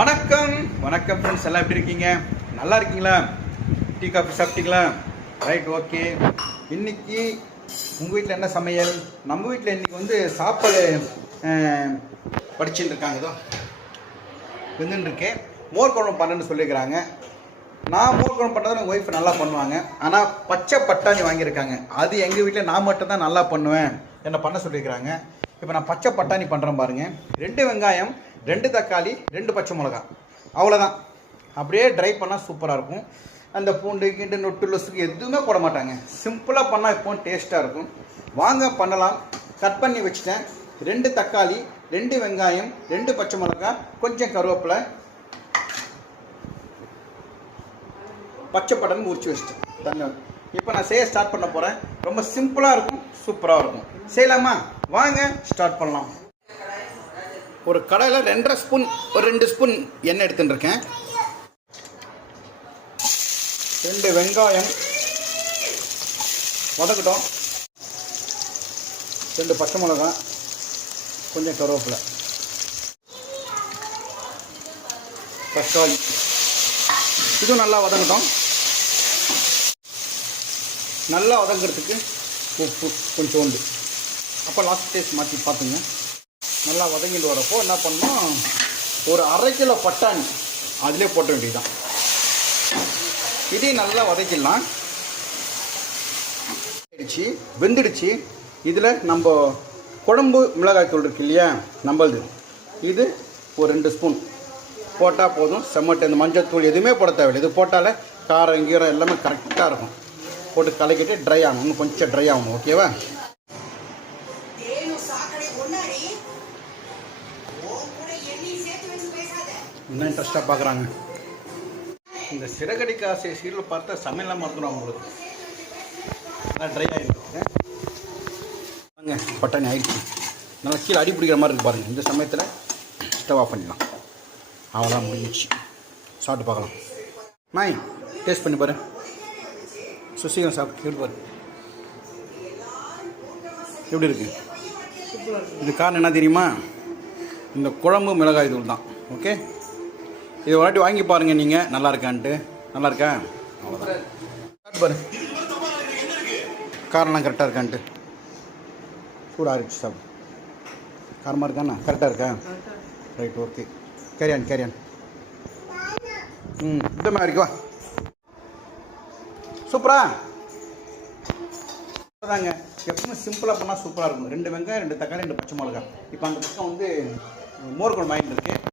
வணக்கம். வணக்கம் ஃப்ரெண்ட்ஸ் எல்லாம் எப்படி இருக்கீங்க? நல்லா இருக்கீங்களா? டீ காஃபி சாப்பிட்டீங்களா? ரைட் ஓகே இன்னைக்கு உங்கள் வீட்டில் என்ன சமையல்? நம்ம வீட்டில் இன்றைக்கி வந்து சாப்பாடு படிச்சுட்டு இருக்காங்க. ஏதோ வந்துட்டுருக்கேன் மோர் குழம்பு பண்ணுன்னு சொல்லியிருக்கிறாங்க நான் மோர் குழம்பு பண்ணுறது எங்கள் ஒய்ஃப் நல்லா பண்ணுவாங்க. ஆனால் பச்சை பட்டாணி வாங்கியிருக்காங்க. அது எங்கள் வீட்டில் நான் மட்டும் தான் நல்லா பண்ணுவேன். என்னை பண்ண சொல்லியிருக்கிறாங்க இப்போ நான் பச்சை பட்டாணி பண்ணுறேன் பாருங்கள் ரெண்டு வெங்காயம் ரெண்டு தக்காளி ரெண்டு பச்சை மிளகா அவ்வளோதான் அப்படியே ட்ரை பண்ணால் சூப்பராக இருக்கும். அந்த பூண்டு கிண்டு நொட்டு லொசுக்கு எதுவுமே போட மாட்டாங்க. சிம்பிளாக பண்ணால் இப்போ டேஸ்ட்டாக இருக்கும். வாங்க பண்ணலாம். கட் பண்ணி வச்சுட்டேன். ரெண்டு தக்காளி ரெண்டு வெங்காயம் ரெண்டு பச்சை மிளகா கொஞ்சம் கருவேப்பிலை. பச்சை முறிச்சு உரிச்சு வச்சிட்டேன். தண்ணி இப்போ நான் செய்ய ஸ்டார்ட் பண்ண போகிறேன் ரொம்ப சிம்பிளாக இருக்கும் சூப்பராக இருக்கும். செய்யலாமா? வாங்க ஸ்டார்ட் பண்ணலாம். ஒரு கடாயில் ரெண்டரை ஸ்பூன் ஒரு ரெண்டு ஸ்பூன் எண்ணெய் எடுத்துட்டுருக்கேன். ரெண்டு வெங்காயம் வதக்கட்டும். ரெண்டு பச்சை மிளகா கொஞ்சம் கருவேப்பிலை. தக்காளி. இதுவும் நல்லா வதங்கட்டும். நல்லா வதங்கிறதுக்கு உப்பு கொஞ்சோண்டு. அப்போ லாஸ்ட் டேஸ்ட் மாற்றி பார்த்துங்க. நல்லா வதங்கிட்டு வரப்போ என்ன பண்ணணும் ஒரு அரை கிலோ பட்டாணி அதிலே போட்ட வேண்டியதுதான். இதையும் நல்லா வதக்கிடலாம். ஆயிடுச்சு வெந்துடுச்சு. இதில் நம்ம குழம்பு மிளகாய் தூள் இருக்கு இல்லையா? நம்மளது. இது ஒரு ரெண்டு ஸ்பூன். போட்டால் போதும். செம்மட்டு இந்த மஞ்சள் தூள் எதுவுமே போட தேவையில்லை. இது போட்டாலே காரம் கீரம் எல்லாமே கரெக்டாக இருக்கும். போட்டு கலக்கிட்டு ட்ரை ஆகணும். இன்னும் கொஞ்சம் ட்ரை ஆகணும் ஓகேவா இன்னும் இன்ட்ரெஸ்டாக பார்க்குறாங்க இந்த சிறகடிக்க ஆசை சீரியல் பார்த்தா சமையலாம் மறந்துடும் உங்களுக்கு நல்லா ட்ரை ஆகிருக்கு வாங்க பட்டாணி ஆயிடுச்சு. நல்லா கீழே அடி பிடிக்கிற மாதிரி இருக்கு பாருங்க. இந்த சமயத்தில் ஸ்டவ் ஆஃப் பண்ணிடலாம். அவ்வளோதான் முடிஞ்சிச்சு சாப்பிட்டு பார்க்கலாம். நாய் டேஸ்ட் பண்ணி பாரு. சுசீகம் சாப்பிட்டு எப்படி பாரு. எப்படி இருக்கு? இது காரணம் என்ன தெரியுமா? இந்த குழம்பு மிளகாய் தூள் தான். ஓகே இது ஒரு வாட்டி வாங்கி பாருங்க நீங்கள் நல்லா இருக்கான்ட்டு. நல்லா இருக்கா? அவ்வளோதான் பாரு. காரம்லாம் கரெக்டாக இருக்கான்ட்டு. சூடாக இருந்துச்சு சாப்பிடு காரமாக இருக்காண்ணா கரெக்டாக இருக்கா? ரைட் ஓகே கேரியான் கேரியான் ம் இந்த மாதிரி வா. சூப்பரா தாங்க எப்பவுமே சிம்பிளாக பண்ணால் சூப்பராக இருக்கும். ரெண்டு வெங்காயம் ரெண்டு தக்காளி ரெண்டு பச்சை மிளகா இப்போ அந்த பக்கம் வந்து மோர் குழம்பு வாங்கிட்டு இருக்கேன்.